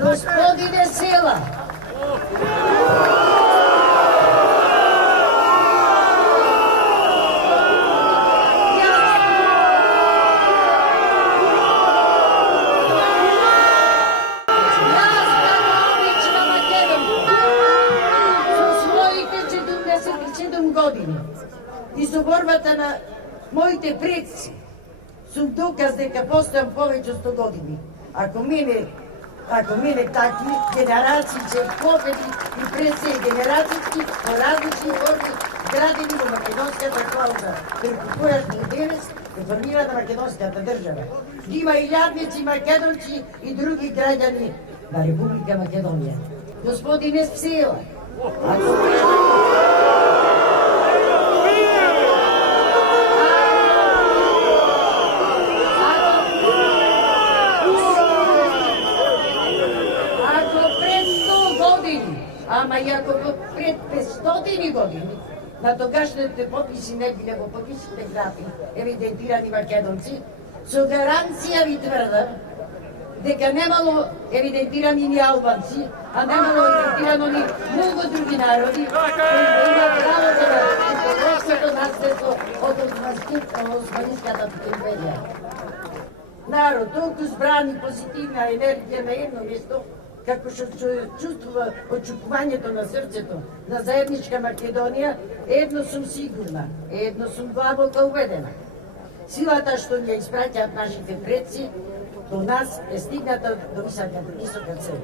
Господине Села, години и со борбата на моите предци сум доказ дека постојам повеќе од 100 години. Ако мене таки генерации ќе победи и пред се генерацијски по различни форми градени во македонската кауза, преку којашни денес е формирана македонската држава. Има илјадници македонци и други граѓани на Република Македонија. Господине Села, ама и ако пред 500 години на тогашните пописи не биле во пописите графи евидентирани македонци, со гаранција ви тврдам дека немало евидентирани ни албанци, а немало евидентирано ни многу други народи кои имаат правото на историското наследство од Османската империја. Народ толку збрани позитивна енергија на едно место, како што чувствува очекувањето на срцето на заедничка Македонија, едно сум сигурна, едно сум длабоко убедена. Силата што ни ја испраќаат нашите предци, до нас е стигната до висока цел.